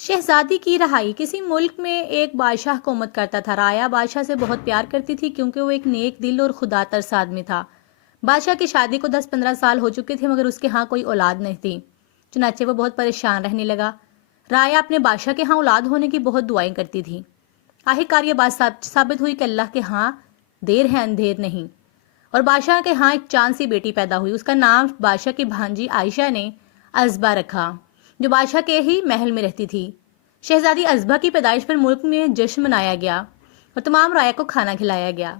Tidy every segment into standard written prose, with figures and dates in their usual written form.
شہزادی کی رہائی۔ کسی ملک میں ایک بادشاہ حکومت کرتا تھا۔ رایا بادشاہ سے بہت پیار کرتی تھی کیونکہ وہ ایک نیک دل اور خدا ترس آدمی تھا۔ بادشاہ کی شادی کو 10-15 سال ہو چکے تھے مگر اس کے ہاں کوئی اولاد نہیں تھی۔ چنانچہ وہ بہت پریشان رہنے لگا۔ رایا اپنے بادشاہ کے ہاں اولاد ہونے کی بہت دعائیں کرتی تھی۔ آخرکار یہ بات ثابت ہوئی کہ اللہ کے ہاں دیر ہے اندھیر نہیں، اور بادشاہ کے ہاں ایک چاند سی بیٹی پیدا ہوئی۔ اس کا نام بادشاہ کی بھانجی عائشہ نے ازبا رکھا، جو بادشاہ کے ہی محل میں رہتی تھی۔ شہزادی ازبا کی پیدائش پر ملک میں جشن منایا گیا اور تمام رعایا کو کھانا کھلایا گیا۔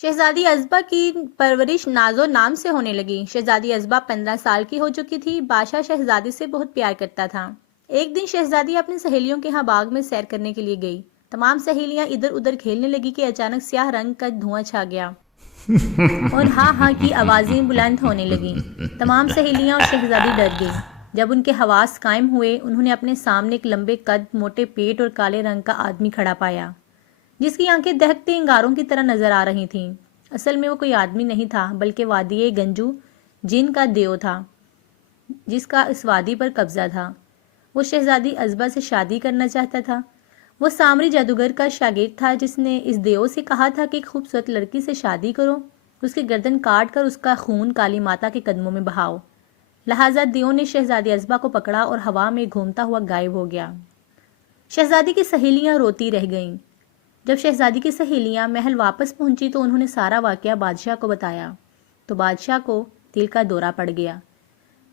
شہزادی ازبا کی پرورش ناز و نام سے ہونے لگی۔ شہزادی ازبا 15 سال کی ہو چکی تھی۔ بادشاہ شہزادی سے بہت پیار کرتا تھا۔ ایک دن شہزادی اپنی سہیلیوں کے ہاں باغ میں سیر کرنے کے لیے گئی۔ تمام سہیلیاں ادھر ادھر کھیلنے لگی کہ اچانک سیاہ رنگ کا دھواں چھا گیا اور ہاں ہاں کی آوازیں بلند ہونے لگیں۔ تمام سہیلیاں اور شہزادی ڈر گئی۔ جب ان کے حواس قائم ہوئے، انہوں نے اپنے سامنے ایک لمبے قد، موٹے پیٹ اور کالے رنگ کا آدمی کھڑا پایا جس کی آنکھیں دہکتے انگاروں کی طرح نظر آ رہی تھیں۔ اصل میں وہ کوئی آدمی نہیں تھا بلکہ وادی گنجو جن کا دیو تھا جس کا اس وادی پر قبضہ تھا۔ وہ شہزادی ازبا سے شادی کرنا چاہتا تھا۔ وہ سامری جادوگر کا شاگرد تھا جس نے اس دیو سے کہا تھا کہ ایک خوبصورت لڑکی سے شادی کرو، اس کی گردن کاٹ کر اس کا خون کالی ماتا کے قدموں میں بہاؤ۔ لہٰذا دیو نے شہزادی ازبا کو پکڑا اور ہوا میں گھومتا ہوا غائب ہو گیا۔ شہزادی کی سہیلیاں روتی رہ گئیں۔ جب شہزادی کی سہیلیاں محل واپس پہنچی تو انہوں نے سارا واقعہ بادشاہ کو بتایا تو بادشاہ کو دل کا دورہ پڑ گیا۔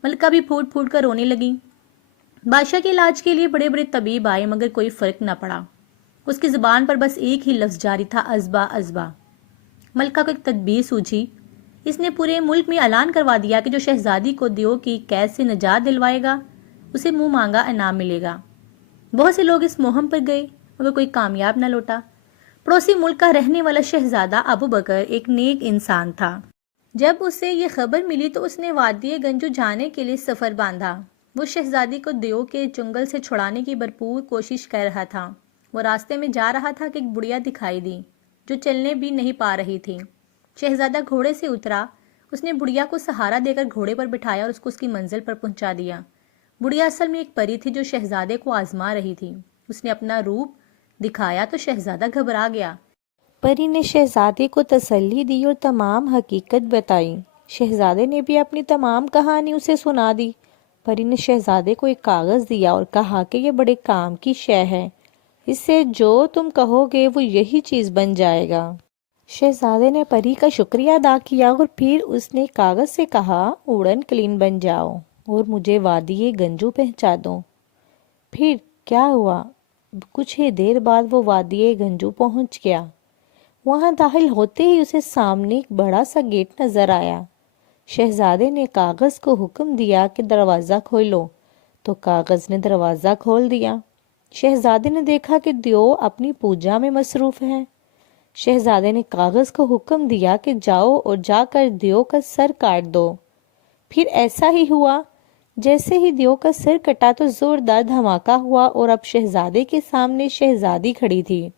ملکہ بھی پھوٹ پھوٹ کر رونے لگی۔ بادشاہ کے علاج کے لیے بڑے بڑے طبیب آئے مگر کوئی فرق نہ پڑا۔ اس کی زبان پر بس ایک ہی لفظ جاری تھا، ازبا ازبا۔ ملکہ کو ایک تدبیر سوجھی۔ اس نے پورے ملک میں اعلان کروا دیا کہ جو شہزادی کو دیو کی قید سے نجات دلوائے گا اسے منہ مانگا انعام ملے گا۔ بہت سے لوگ اس مہم پر گئے مگر کوئی کامیاب نہ لوٹا۔ پڑوسی ملک کا رہنے والا شہزادہ ابو بکر ایک نیک انسان تھا۔ جب اسے یہ خبر ملی تو اس نے وادی گنجو جانے کے لیے سفر باندھا۔ وہ شہزادی کو دیو کے چنگل سے چھڑانے کی بھرپور کوشش کر رہا تھا۔ وہ راستے میں جا رہا تھا کہ ایک بڑھیا دکھائی دی جو چلنے بھی نہیں پا رہی تھی۔ شہزادہ گھوڑے سے اترا۔ اس نے بڑھیا کو سہارا دے کر گھوڑے پر بٹھایا اور اس کو اس کی منزل پر پہنچا دیا۔ بڑھیا اصل میں ایک پری تھی جو شہزادے کو آزما رہی تھی۔ اس نے اپنا روپ دکھایا تو شہزادہ گھبرا گیا۔ پری نے شہزادے کو تسلی دی اور تمام حقیقت بتائی۔ شہزادے نے بھی اپنی تمام کہانی اسے سنا دی۔ پری نے شہزادے کو ایک کاغذ دیا اور کہا کہ یہ بڑے کام کی شے ہے، اس سے جو تم کہو گے وہ یہی چیز بن جائے گا۔ شہزادے نے پری کا شکریہ ادا کیا اور پھر اس نے کاغذ سے کہا، اڑن کلین بن جاؤ اور مجھے وادی گنجو پہنچا دو۔ پھر کیا ہوا؟ کچھ ہی دیر بعد وہ وادی گنجو پہنچ گیا۔ وہاں داخل ہوتے ہی اسے سامنے ایک بڑا سا گیٹ نظر آیا۔ شہزادے نے کاغذ کو حکم دیا کہ دروازہ کھولو تو کاغذ نے دروازہ کھول دیا۔ شہزادے نے دیکھا کہ دیو اپنی پوجا میں مصروف ہے۔ شہزادے نے کاغذ کو حکم دیا کہ جاؤ اور جا کر دیو کا سر کاٹ دو۔ پھر ایسا ہی ہوا۔ جیسے ہی دیو کا سر کٹا تو زوردار دھماکہ ہوا اور اب شہزادے کے سامنے شہزادی کھڑی تھی۔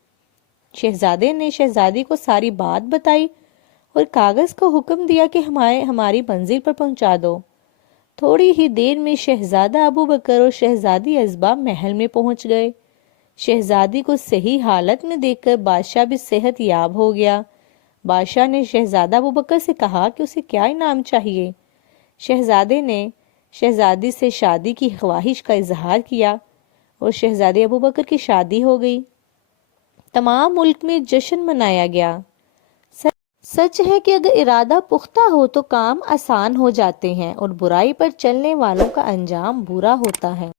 شہزادے نے شہزادی کو ساری بات بتائی اور کاغذ کو حکم دیا کہ ہماری منزل پر پہنچا دو۔ تھوڑی ہی دیر میں شہزادہ ابو بکر اور شہزادی ازبا محل میں پہنچ گئے۔ شہزادی کو صحیح حالت میں دیکھ کر بادشاہ بھی صحت یاب ہو گیا۔ بادشاہ نے شہزادہ ابو بکر سے کہا کہ اسے کیا انعام چاہیے۔ شہزادے نے شہزادی سے شادی کی خواہش کا اظہار کیا اور شہزادے ابو بکر کی شادی ہو گئی۔ تمام ملک میں جشن منایا گیا۔ سچ ہے کہ اگر ارادہ پختہ ہو تو کام آسان ہو جاتے ہیں اور برائی پر چلنے والوں کا انجام برا ہوتا ہے۔